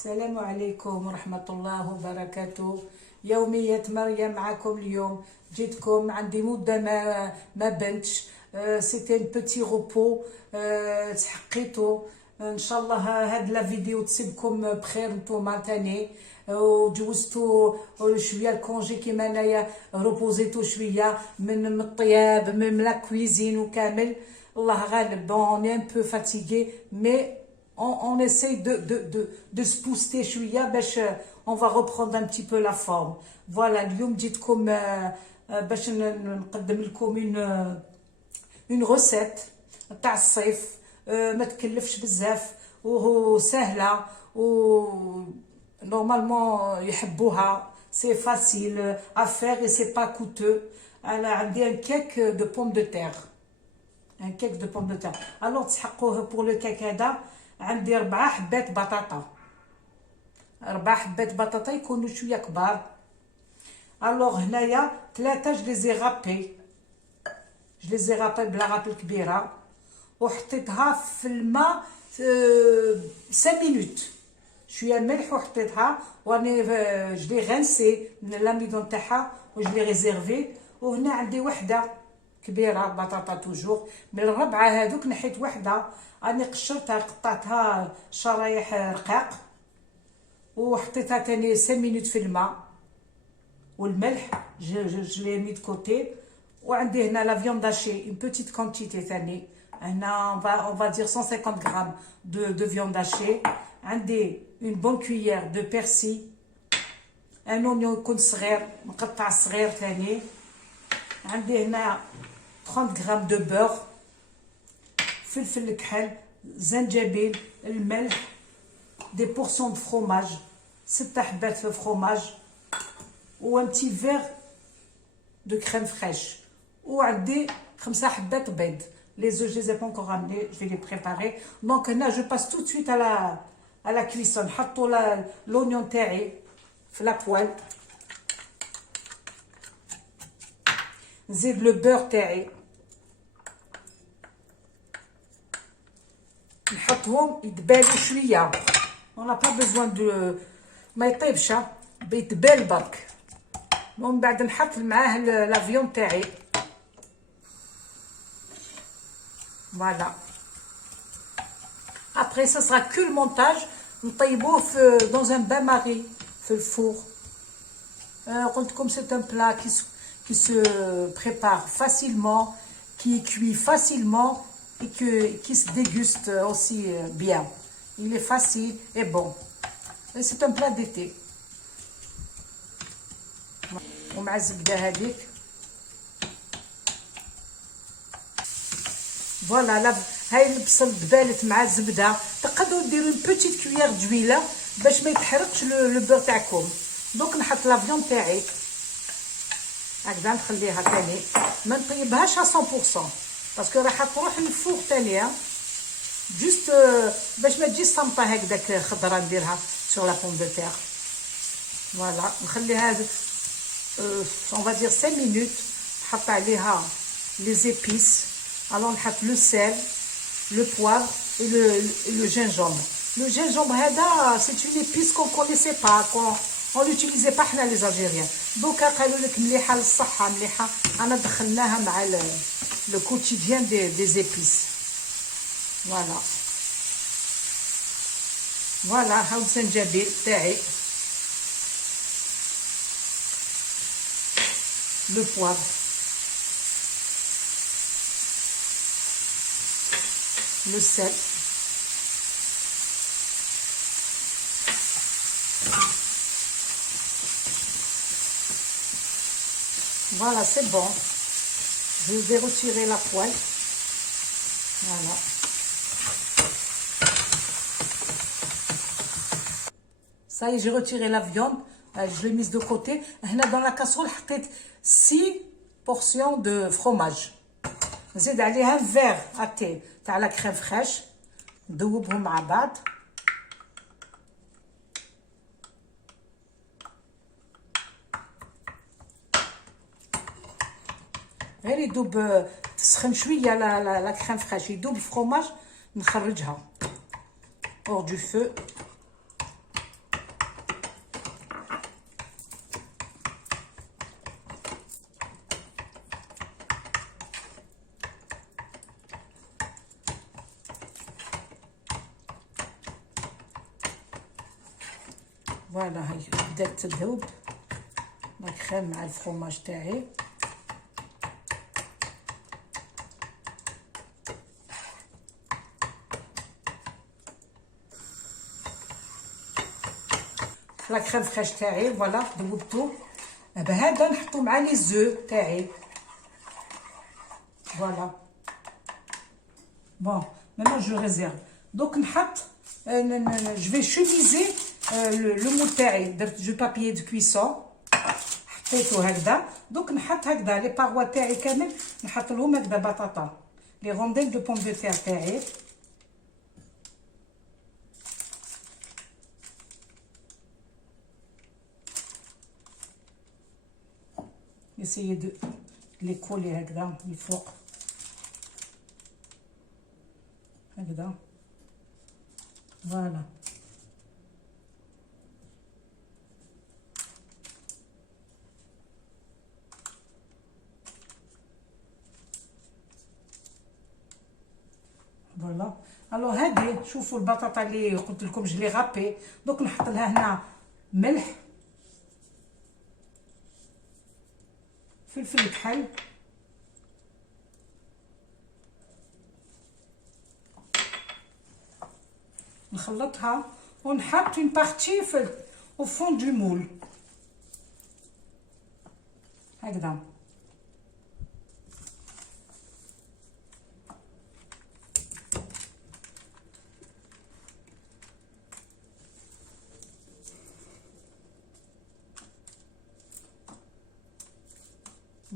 السلام عليكم ورحمة الله وبركاته. يومية مريم معكم اليوم. جيتكم عندي مدة ما بنتش. سيتي ان بوتي روبو. تحقيتو ان شاء الله هاد لا فيديو تصيبكم بخير نتوما تاني. وجوزتو شويه الكونجي كيما انايا روبوزيتو شويه من الطياب من لا كويزين وكامل. الله غالب. بون ان بو فاتيغي مي on essaye de se booster شويه باش on va reprendre un petit peu la forme. Voilà, اليوم جيتكم باش نقدم لكم une recette تاع الصيف. ما تكلفش بزاف وسهله و normalement يحبوها. C'est facile à faire et c'est pas coûteux. انا عندي un cake de pommes de terre. Un cake de pommes de terre. Alors تسحقوه pour le cake هذا. عندي 4 حبات بطاطا. 4 حبات بطاطا يكونوا شويه كبار. الوغ هنايا 3 جو لي رابي بلا رابي كبيره وحطيتها في الماء 5 مينوت. شويه ملح وحطيتها وراني جو لي غنسي من لاميدون تاعها و جو لي ريزيرفي. وهنا عندي وحده كبيره بطاطا توجور. من الربعه هذوك نحيت وحده راني قشرتها قطعتها شرايح رقاق وحطيتها تاني 5 مينوت في الماء والملح. جو لي مي دو كوتي. وعندي هنا لا فيوند هاشي اون بوتيت كونتيتي ثاني. هنا on va dire 150 غرام de viande hachée. عندي une bonne cuillère de persil. un oignon يكون صغير مقطع صغير ثاني. عندي هنا 30 غرام de beurre. فلفل الكحل زنجبيل الملح دي بورسون دو فروماج 6 حبات فروماج و ان بتي فيغ دو كريم فريش. وعندي 5 حبات بيض. les œufs je les ai pas encore ramenés, je vais les préparer. donc هنا je passe tout de suite à la cuisson. نحطوا l'oignon تاعي في لا بوال. نزيد لو بور تاعي نحطهم يتبالوا شويه. on n'a pas besoin de ما يطيبش بيتبال برك. ومن بعد نحط معاه لا فيون تاعي. voilà après ça sera que le montage. نطيبوه dans un bain marie في الفور. قلت لكم c'est un plat qui se prépare facilement, qui cuit facilement et qui se déguste aussi bien. Il est facile et bon. Et c'est un plat d'été. ومع الزبده هذيك فوالا. هاي البصل تبالت مع الزبده. تقدروا ديروا اون بوتيت كويير دويله باش ما يتحرقش لو بور تاعكم. دونك نحط لا فيون تاعي هكذا نخليها ثاني. ما نطيبهاش 100% باسكو راح تروح للفوغ ثاني جوست باش ما تجيش صامطه هكذاك خضره. نديرها سور لا بوم دو تير. فوالا نخليها on va dire 5 minutes. نحط عليها les épices. alors نحط le sel, le poivre et le gingembre. le gingembre هذا c'est une épice qu'on connaissait pas, on l'utilisait pas حنا les Algériens. دوكا قالوا لك مليحه للصحه مليحه. انا دخلناها مع le quotidien des épices. voilà هاو الزنجبيل تاعي le poivre le sel voilà. c'est bon. je vais retirer la poêle. voilà ça y est, j'ai retiré la viande. je l'ai mise de côté. هنا dans la casserole حطيت 6 portions de fromage. نزيد عليها فيغ اتي تاع لا كريم فريش. نذوبهم مع بعض. غير يذوب تسخن شويه لا كريم فريش. يذوب الفرomage نخرجها hors du feu. فوالا هاي بدات تذوب لا كريم مع الفرomاج تاعي. لا كريم فريش تاعي فوالا ذوبتو. بهذا نحطو مع لي زو تاعي فوالا. بون maintenant je réserve donc نحط je vais chemiser le moule تاعي. درت جو بابيي دو كويسون حطيتو هكذا. دوك نحط هكذا لي باغوا تاعي كامل نحط لهم هكذا بطاطا لي رونديل دو بوم دو تير تاعي. essayer de les coller هكذا من فوق هكذا فوالا. فوالا الوغ هادي شوفوا البطاطا اللي قلت لكم جلي غابي. دوك نحط لها هنا ملح فلفل كحل نخلطها ونحط اون بارتي في au fond du moule هكذا.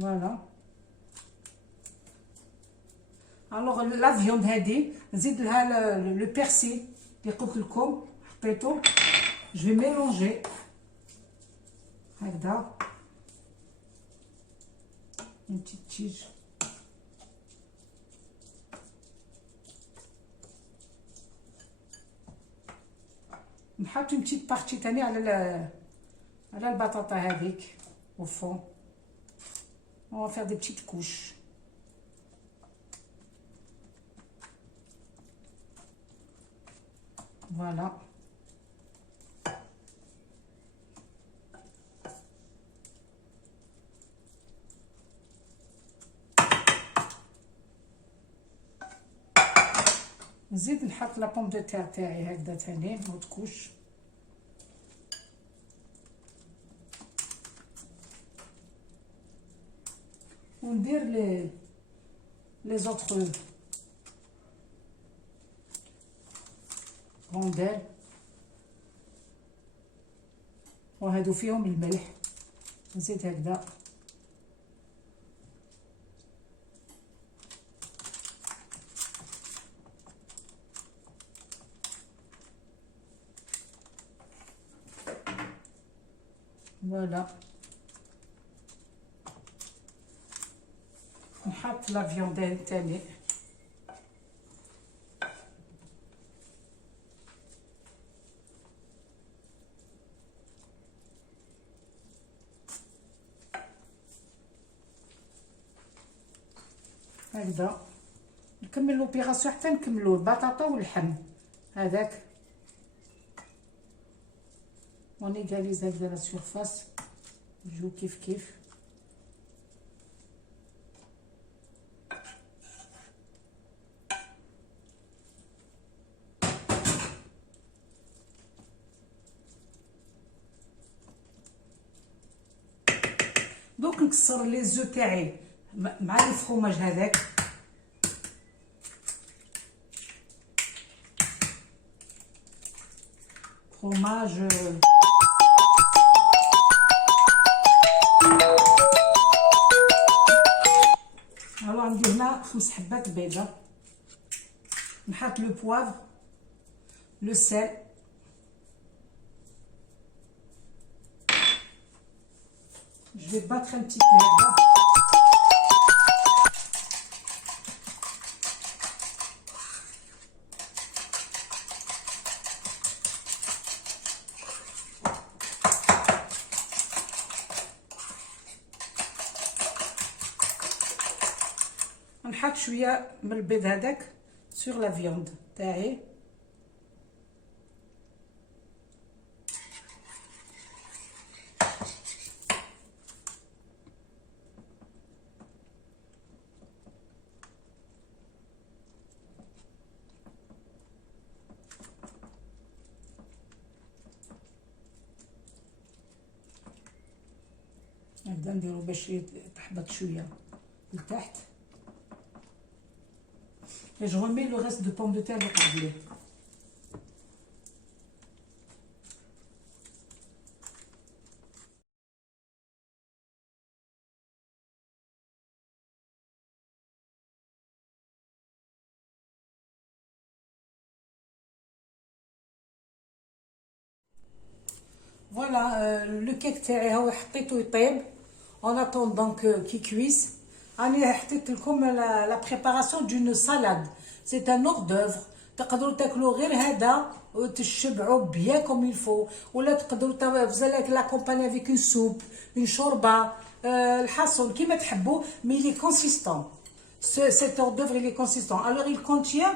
فوالا الوغ لا فيوند هادي نزيد لها لو بيرسيل اللي قلت لكم حطيته. جو في ميلونجي هكذا اون بتيت تيج نحط اون بتيت بارتي تاني على البطاطا هذيك au fond. On va faire des petites couches. Voilà. نزيد نحط لا بوم دو تير تاعي هكذا تاني نوت كوش. وندير لي زوطخ رونديل وهادو فيهم الملح. نزيد هكذا فوالا. نحط لا فيوند تاني هكذا. نكمل لوبيراسيون حتى نكملو البطاطا واللحم هذاك. ونيغاليز هكذا لا سيرفاس نجيو كيف كيف. دوك نكسر لي زو تاعي مع الفرomاج هذاك. فرomاج الو عندي هنا 5 حبات بيضه. نحط لو بوافر لو سيل je vais battre un petit peu là-bas. نحط شويه من البيض هذاك sur la viande تاعي هكذا نديرو باش تحبط شويه لتحت. Et je remets le reste de pommes de terre اللي قبليه. Voilà, le cake تاعي هو حطيته يطيب en attendant qu'il cuise. راني حطيت لكم la préparation d'une salade. C'est un hors d'œuvre. تقدروا تاكلوا غير هذا وتشبعوا bien comme il faut. ولا تقدروا vous allez l'accompagner avec une soupe, une شوربه, الحصل كيما تحبوا, mais il est consistant. Cet hors d'œuvre il est consistant. Alors il contient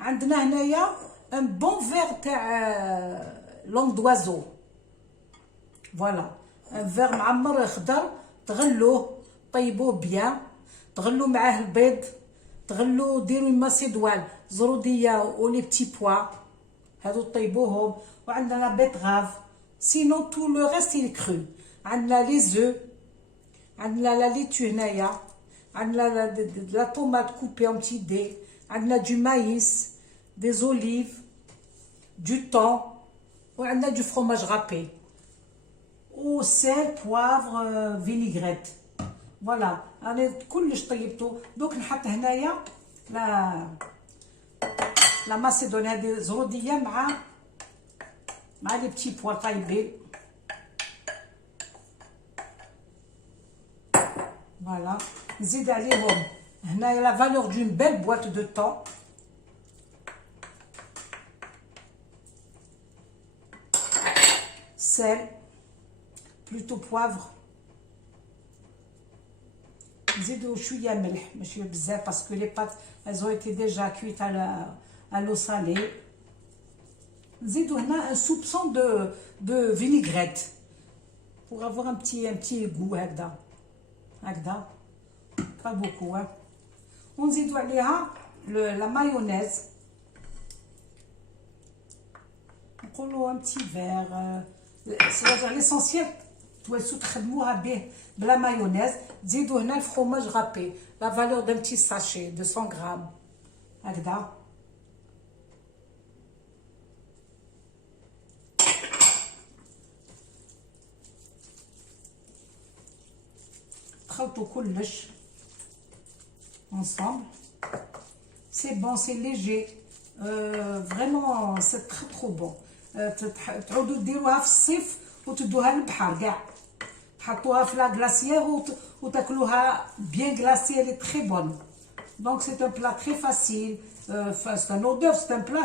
عندنا هنايا un bon verre تاع langue d'oiseau. Voilà, un verre معمر خضر, تغلوه طيبوه بيان, تغلوا معاه البيض, تغلوا ديروا الماسيدوال, زروديه ولي بتي بوا, هادو طيبوهم, وعندنا بيتغاف. Sinon tout le reste il est cru. عندنا les œufs, عندنا la laitue هنايا, عندنا la tomate coupée en petits dés, عندنا du maïs, des olives, du thon, وعندنا du fromage râpé. و sel, poivre, vinaigrette. فوالا انا كلش طيبته. دوك نحط هنايا لا ماسيدون هذه زروديه مع لي بتي بوا طايبين. فوالا نزيد عليهم هنايا لا فالور دون بيل بواط دو طون. sel, plutôt poivre. نزيدو شويه ملح, ماشي بزاف parce que les pâtes elles ont été déjà cuites à l'eau salée. نزيدو هنا un soupçon de vinaigrette pour avoir un petit goût هكذا pas beaucoup, hein. ونزيدو عليها la mayonnaise, نقولوا un petit verre. c'est l'essentiel توالسو تخدموها به بلا مايونيز. تزيدوا هنا الفرomage رابي, لا فالور دان بتي ساشي 200 غرام هكذا. تخلطوا كلش ensemble. c'est bon, c'est léger, vraiment c'est très trop bon. تعودوا ديروها في الصيف وتدوها للبحر كاع, تحطوها في لا غلاسيير وتاكلوها بيان غلاسيير. elle est très bonne. donc c'est un plat très facile, c'est un hors d'œuvre, c'est un plat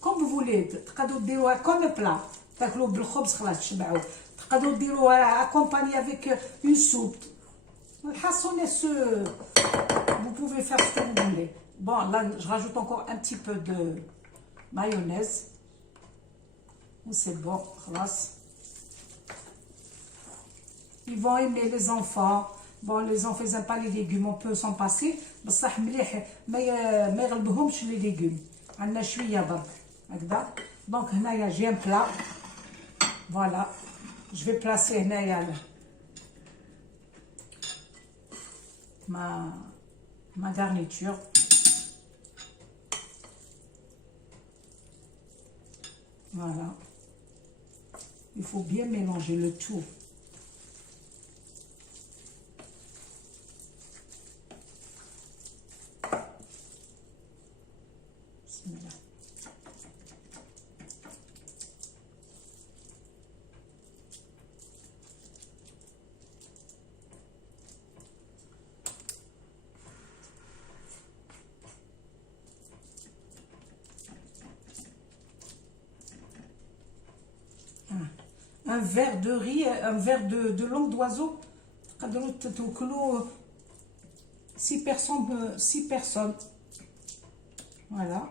comme vous voulez. تقدروا ديروها comme un plat, تاكلوه بالخبز خلاص تشبعوا. تقدروا ديروها accompagné avec une soupe. الحصون vous pouvez faire ce que vous voulez. bon là je rajoute encore un petit peu de mayonnaise. c'est bon, خلاص. ils vont aimer les enfants. bon les enfants ils n'aiment pas les légumes, on peut s'en passer, بصح مليح ما يغلبهمش les légumes. عندنا شويه برك هكذا. donc هنايا j'ai un plat. voilà, je vais placer هنايا ma garniture. voilà, il faut bien mélanger le tout. Bismillah. Un verre de riz, un verre de langue d'oiseau. 6 personnes. Voilà.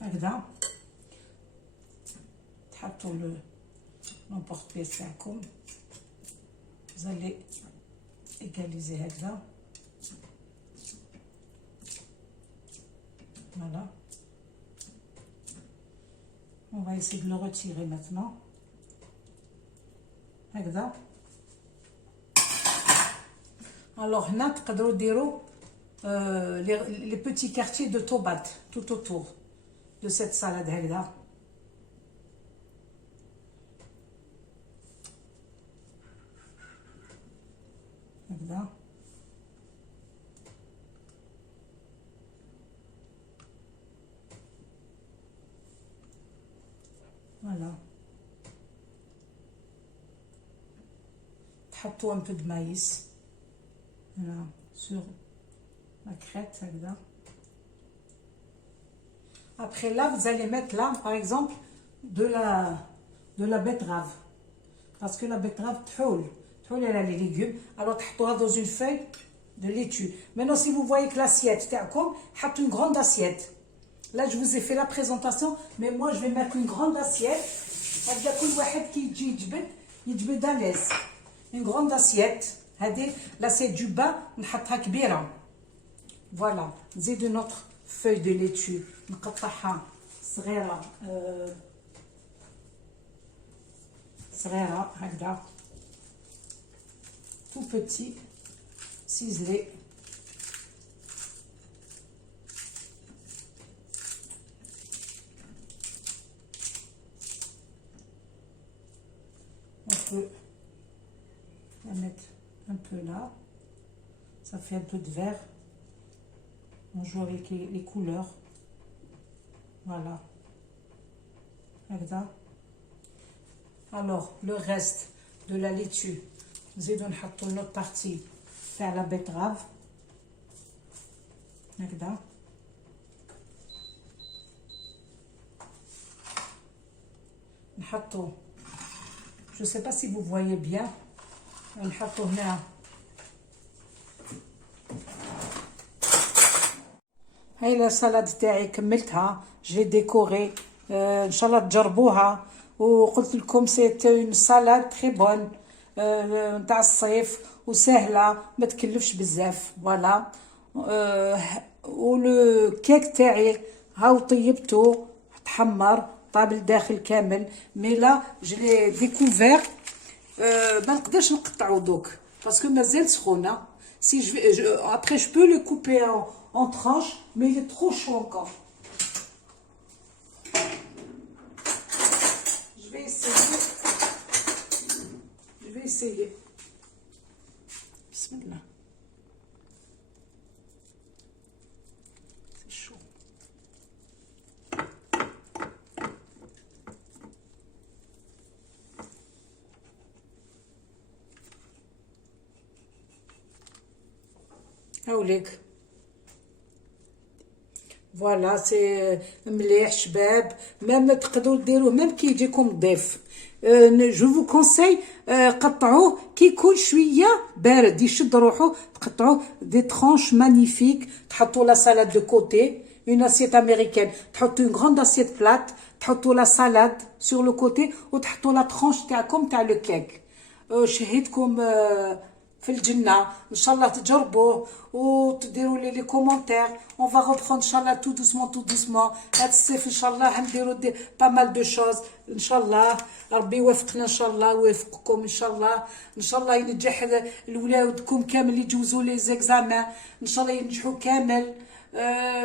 هكذا تحطوا l'emporte-pièce تاعكم. vous allez égaliser هكذا. voilà. On va essayer de le retirer maintenant. هكذا. Alors هنا تقدروا ديروا les petits quartiers de tomates tout autour de cette salade هكذا. هكذا. Voilà. تحطوا un peu de maïs. Voilà, sur la crête, هكذا. Après là, vous allez mettre là, par exemple, de la betterave. Parce que la betterave, elle a les légumes. Alors, تحطوها dans une feuille de laitue. Maintenant, si vous voyez que l'assiette, تاعكم, حطوا une grande assiette. Là, je vous ai fait la présentation, mais moi, je vais mettre une grande assiette. هكذا كل واحد كي يجي يجبد à l'aise. Une grande assiette. هذه l'assiette du bas نحطها كبيرة. Voilà. نزيدو notre feuille de laitue. نقطعها صغيرة. صغيرة هكذا. Tout petit. Ciselé. On peut la mettre un peu là. Ça fait un peu de vert. On joue avec les couleurs. Voilà. Là. Alors, le reste de la laitue, nous allons mettre une autre partie faire la betterave. Là. نحطو. Je ne sais pas si vous voyez bien. نحطو هنا. هاي لا سالاد تاعي كملتها. جي ديكوري. ان شاء الله تجربوها. وقلت لكم سيت اون سالاد تري بون نتاع الصيف وسهله ما تكلفش بزاف. فوالا. ولو كيك تاعي هاو طيبته تحمر طاب الداخل كامل. مي لا جو لي ديكوفير ما نقدرش نقطعو دوك باسكو مازال سخونه. Si après je peux le couper en tranches, mais il est trop chaud encore. Je vais essayer. Bismillah. C'est chaud. هاوليك. فوالا سي مليح شباب. ميم تقدروا ديروه ميم كي يجيكم ضيف. جو فو كونساي قطعوه كي يكون شويه بارد يشد روحو. تقطعوه دي ترانش مانيفيك. تحطوا لا سالاد دو كوتي اون اسيت امريكان. تحطوا اون غراند اسيت بلات. تحطوا لا سالاد سور لو كوتي وتحطوا لا ترانش تاعكم تاع لو كيك. شهيتكم في الجنة. ان شاء الله تجربوه وتديروا لي كومونتير. اون فا ريبروندر ان شاء الله تو دوسمون. هاد الصيف ان شاء الله نديروا با مال دو شوز ان شاء الله. ربي يوفقنا ان شاء الله ويوفقكم ان شاء الله. ان شاء الله ينجح الولادكم كامل اللي يجوزوا لي زيكزامان. ان شاء الله ينجحوا كامل.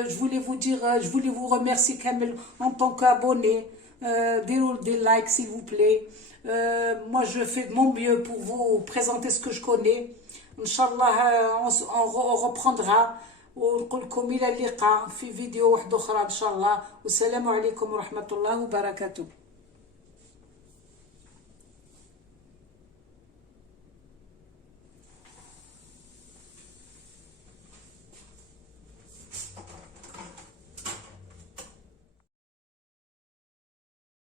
je voulais vous remercier كامل en tant qu'abonné. ديروا des likes s'il vous plaît. Moi je fais de mon mieux pour vous présenter ce que je connais. Inch'Allah on reprendra ونقول لكم الى اللقاء في فيديو واحد اخرى ان شاء الله. والسلام عليكم ورحمه الله وبركاته.